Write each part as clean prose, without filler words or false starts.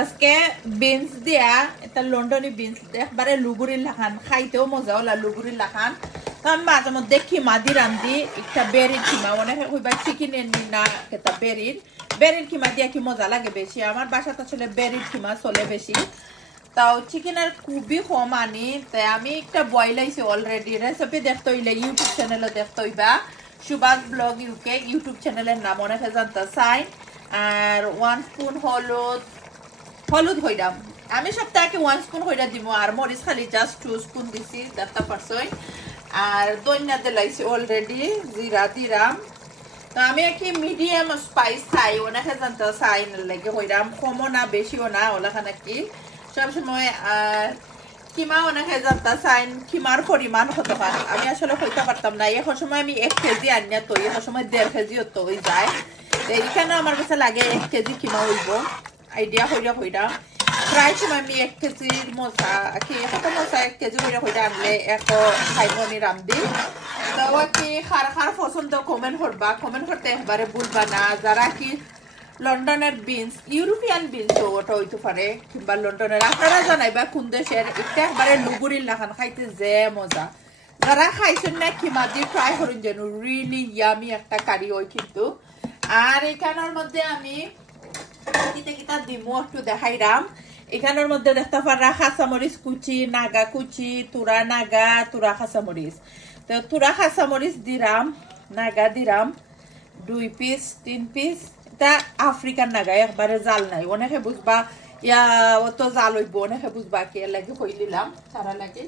আজকে বিনস দিয়া এটা লন্ডনি বিনস একবারে লুগুরির লাখান খাইতেও মজা হলা লুগুরির লাখান তো আমি মাঝে মধ্যে খিমা দি রান্ধি একটা বেরির খিমা অনেক হইবা চিকেন এন্ডি না এটা বেরির খিমা দিয়া কি মজা লাগে বেশি আমার বাসাতে আসলে বেরির খিমা চলে বেশি তাও চিকেনের খুবই কম আনি তাই আমি একটা বয়েল আইছি অলরেডি রেসিপি দেখতে হইলে ইউটিউব চ্যানেলে দেখতে হইবা সুভাষ ব্লগ ইউকে ইউটিউব চ্যানেলের নাম অনেকে জানতে চাই আর 1 স্পুন হলুদ হইরাম আমি সপ্তাহে 1 স্পুন হইরা দিব আর মরিচ খালি জাস্ট 2 স্পুন দিছি দেখতে পারছই আর দইনা দিলাইছি অলরেডি জিরা দিরাম তো আমি কি মিডিয়াম স্পাইস খাই অনেকে জানতে চাই লাগে হইরাম কমও না বেশিও না ওলাখানে কি সব সময় কিমা অনেকে জানতে চাই কিমার পরিমাণ কত হয় আমি আসলে হইতে পারতাম না এখন সময় আমি 1 কেজি আনিয়া তো এখন সময় 1.5 কেজিও তো হয়ে যায় এইখানে আমার কাছে লাগে 1 কেজি কিমা হইব আইডিয়া হইরা প্রায় সময় আমি 1 কেজির মশা কি কত মশা 1 কেজি হইরা আনলে একো খাইবনি রামদি তো কি খার পছন্দ কমেন্ট করতে একবারে ভুলবা না যারা কি লন্ডনের বিনস ইউরোপিয়ান বিনস ওটা হইতে পারে কিংবা লন্ডনের আপনারা জানাইবা কোন দেশের এটা একবারে লুগুরির লাখান খাইতে যে মজা যারা খাইছেন না কিমা দিয়ে ট্রাই করুন যেন রিয়েলি ইয়ামি একটা কারি হয় কিন্তু আর এখানের মধ্যে আমি কিতা দিমু একটু দেখাইরাম এখানের মধ্যে দেখতে পারা কাঁচামরিচ কুচি নাগা কুচি তুরা কাঁচামরিচ তো তুরা কাঁচামরিচ dirham Naga dirham 2 piece 3 piece এটা আফ্রিকান নাগা একবারে জাল নাই অনেকে বুঝবা ইয়া অত জাল হইব অনেকে বুঝবা কি লাগে হইলিলাম সারা লাগে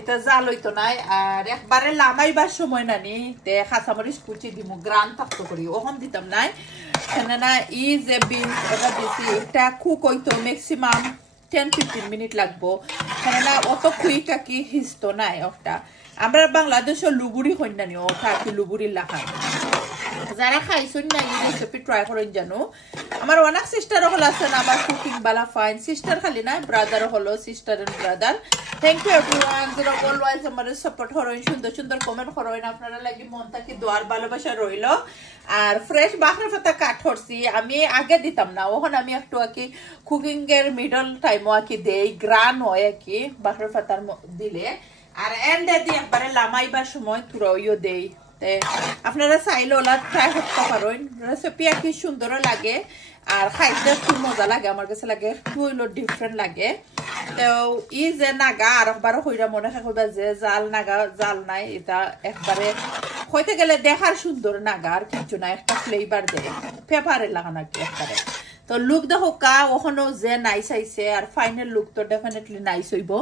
এটা জাল হইতো নাই আর একবারে লামাইবার সময় নানি তে কাঁচামরিচ কুচি দিমু গ্রান থাকতো করি ওখান দিতাম নাই কেননা ই যে বিনস এটা দিছি এটা কুক হইতো ম্যাক্সিমাম 10-15 মিনিট লাগবো কেননা অত কুইকা কি হিসতো নাই একটা আমরা বাংলাদেশের লুগুরি হইনানি ওটা কি লুগুরির লাখা যারা খাইছেন না এই রেসিপি ট্রাই করেন জানো আমার অনেক সিস্টার হল আছেন আমার কুকিং বালা ফাইন সিস্টার খালি না ব্রাদার হলো sister and brother thank you everyone যারা অলওয়েজ আমাদের সাপোর্ট করেন সুন্দর কমেন্ট করেন আপনারা লাগি মন থেকে দোয়ার ভালোবাসা রইলো আর ফ্রেশ বাখরা পাতা কাট করছি আমি আগে দিতাম না ওখানে আমি একটু কি কুকিং এর মিডল টাইমও কি দেই গ্রান হয় কি বাখরা পাতার দিলে আর এন্ডে দিয়ে একবারে লামাইবার সময় তুরাইও দেই আপনারা চাইলে ওলা ট্রাই করতে পারেন রেসিপি কি সুন্দর লাগে আর খাইতে খুব মজা লাগে আমার কাছে লাগে একটু হইলো ডিফারেন্ট লাগে তো ই যে নাগা আর একবার হইরা মনে থাকবে যে জাল নাগা জাল নাই এটা একবারে হইতে গেলে দেখার সুন্দর নাগা আর কিছু না একটা ফ্লেভার দেয় পেপারের লাগানো কি একবারে তো লুক দেখো কা ওখানেও যে নাইস আইছে আর ফাইনাল লুক তো ডেফিনেটলি নাইস হইব